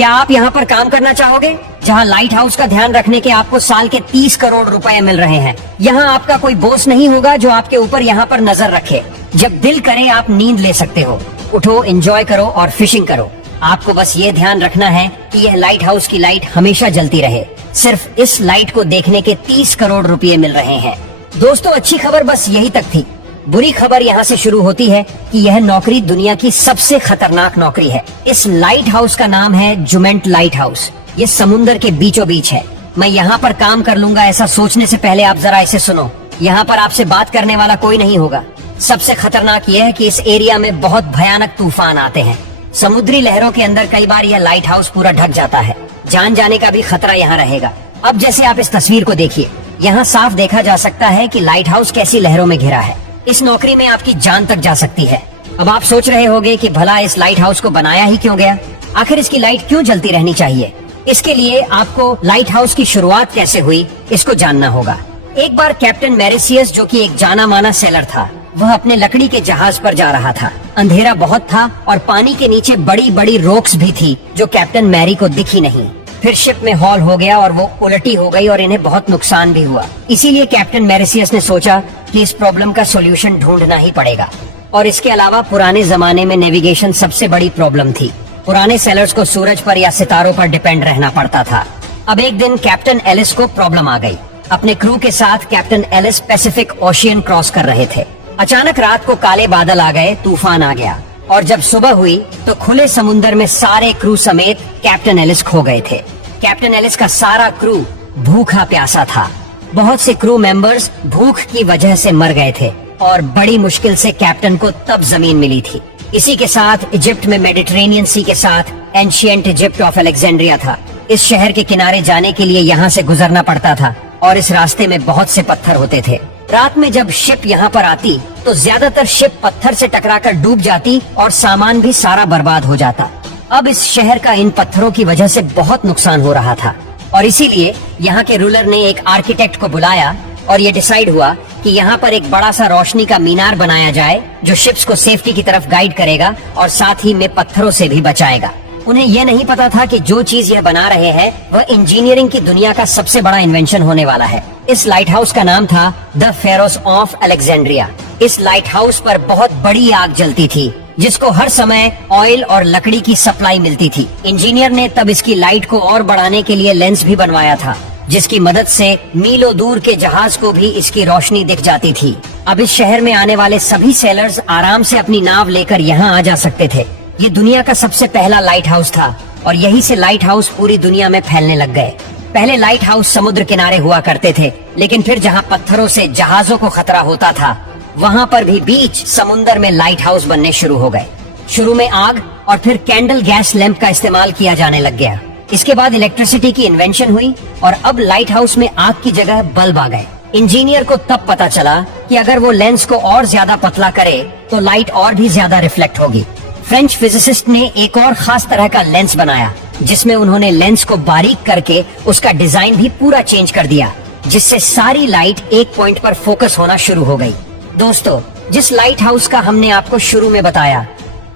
क्या आप यहाँ पर काम करना चाहोगे, जहाँ लाइट हाउस का ध्यान रखने के आपको साल के 30 करोड़ रुपए मिल रहे हैं? यहाँ आपका कोई बॉस नहीं होगा जो आपके ऊपर यहाँ पर नजर रखे। जब दिल करे आप नींद ले सकते हो। उठो, एंजॉय करो और फिशिंग करो। आपको बस ये ध्यान रखना है कि यह लाइट हाउस की लाइट हमेशा जलती रहे। सिर्फ इस लाइट को देखने के 30 करोड़ रुपए मिल रहे हैं। दोस्तों, अच्छी खबर बस यही तक थी। बुरी खबर यहाँ से शुरू होती है कि यह नौकरी दुनिया की सबसे खतरनाक नौकरी है। इस लाइट हाउस का नाम है जुमेंट लाइट हाउस। ये समुंदर के बीचों बीच है। मैं यहाँ पर काम कर लूंगा ऐसा सोचने से पहले आप जरा इसे सुनो। यहाँ पर आपसे बात करने वाला कोई नहीं होगा। सबसे खतरनाक यह है कि इस एरिया में बहुत भयानक तूफान आते हैं। समुद्री लहरों के अंदर कई बार यह लाइट हाउस पूरा ढक जाता है। जान जाने का भी खतरा यहाँ रहेगा। अब जैसे आप इस तस्वीर को देखिए, यहाँ साफ देखा जा सकता है कि लाइट हाउस कैसी लहरों में घिरा है। इस नौकरी में आपकी जान तक जा सकती है। अब आप सोच रहे होंगे कि भला इस लाइट हाउस को बनाया ही क्यों गया, आखिर इसकी लाइट क्यों जलती रहनी चाहिए? इसके लिए आपको लाइट हाउस की शुरुआत कैसे हुई इसको जानना होगा। एक बार कैप्टन मैरिसियस, जो कि एक जाना माना सेलर था, वह अपने लकड़ी के जहाज पर जा रहा था। अंधेरा बहुत था और पानी के नीचे बड़ी बड़ी रोक्स भी थी जो कैप्टन मैरी को दिखी नहीं। फिर शिप में हॉल हो गया और वो उलटी हो गई और इन्हें बहुत नुकसान भी हुआ। इसीलिए कैप्टन मैरिसियस ने सोचा कि इस प्रॉब्लम का सॉल्यूशन ढूंढना ही पड़ेगा। और इसके अलावा पुराने जमाने में नेविगेशन सबसे बड़ी प्रॉब्लम थी। पुराने सेलर्स को सूरज पर या सितारों पर डिपेंड रहना पड़ता था। अब एक दिन कैप्टन एलिस को प्रॉब्लम आ गई। अपने क्रू के साथ captain Alice Pacific Ocean cross कर रहे थे। अचानक रात को काले बादल आ गए, तूफान आ गया और जब सुबह हुई तो खुले समुद्र में सारे क्रू समेत कैप्टन एलिस खो गए थे। कैप्टन एलिस का सारा क्रू भूखा प्यासा था। बहुत से क्रू मेंबर्स भूख की वजह से मर गए थे और बड़ी मुश्किल से कैप्टन को तब जमीन मिली थी। इसी के साथ इजिप्ट में मेडिटेरेनियन सी के साथ एंशिएंट इजिप्ट ऑफ अलेक्जेंड्रिया था। इस शहर के किनारे जाने के लिए यहाँ से गुजरना पड़ता था और इस रास्ते में बहुत से पत्थर होते थे। रात में जब शिप यहाँ पर आती तो ज्यादातर शिप पत्थर से टकराकर डूब जाती और सामान भी सारा बर्बाद हो जाता। अब इस शहर का इन पत्थरों की वजह से बहुत नुकसान हो रहा था और इसीलिए यहाँ के रूलर ने एक आर्किटेक्ट को बुलाया और ये डिसाइड हुआ कि यहाँ पर एक बड़ा सा रोशनी का मीनार बनाया जाए जो शिप्स को सेफ्टी की तरफ गाइड करेगा और साथ ही में पत्थरों से भी बचाएगा। उन्हें यह नहीं पता था कि जो चीज यह बना रहे हैं वह इंजीनियरिंग की दुनिया का सबसे बड़ा इन्वेंशन होने वाला है। इस लाइट हाउस का नाम था द फेरोस ऑफ अलेक्जेंड्रिया। इस लाइट हाउस पर बहुत बड़ी आग जलती थी जिसको हर समय ऑयल और लकड़ी की सप्लाई मिलती थी। इंजीनियर ने तब इसकी लाइट को और बढ़ाने के लिए लेंस भी बनवाया था जिसकी मदद से मीलों दूर के जहाज को भी इसकी रोशनी दिख जाती थी। अब इस शहर में आने वाले सभी सेलर्स आराम से अपनी नाव लेकर यहाँ आ जा सकते थे। ये दुनिया का सबसे पहला लाइट हाउस था और यहीं से लाइट हाउस पूरी दुनिया में फैलने लग गए। पहले लाइट हाउस समुद्र किनारे हुआ करते थे, लेकिन फिर जहाँ पत्थरों से जहाजों को खतरा होता था वहाँ पर भी बीच समुद्र में लाइट हाउस बनने शुरू हो गए। शुरू में आग और फिर कैंडल गैस लैंप का इस्तेमाल किया जाने लग गया। इसके बाद इलेक्ट्रिसिटी की इन्वेंशन हुई और अब लाइट हाउस में आग की जगह बल्ब आ गए। इंजीनियर को तब पता चला कि अगर वो लेंस को और ज्यादा पतला करे तो लाइट और भी ज्यादा रिफ्लेक्ट होगी। फ्रेंच फिजिसिस्ट ने एक और खास तरह का लेंस बनाया जिसमें उन्होंने लेंस को बारीक करके उसका डिजाइन भी पूरा चेंज कर दिया, जिससे सारी लाइट एक पॉइंट पर फोकस होना शुरू हो गई। दोस्तों, जिस लाइट हाउस का हमने आपको शुरू में बताया,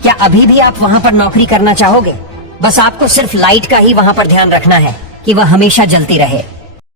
क्या अभी भी आप वहाँ पर नौकरी करना चाहोगे? बस आपको सिर्फ लाइट का ही वहाँ पर ध्यान रखना है कि वह हमेशा जलती रहे।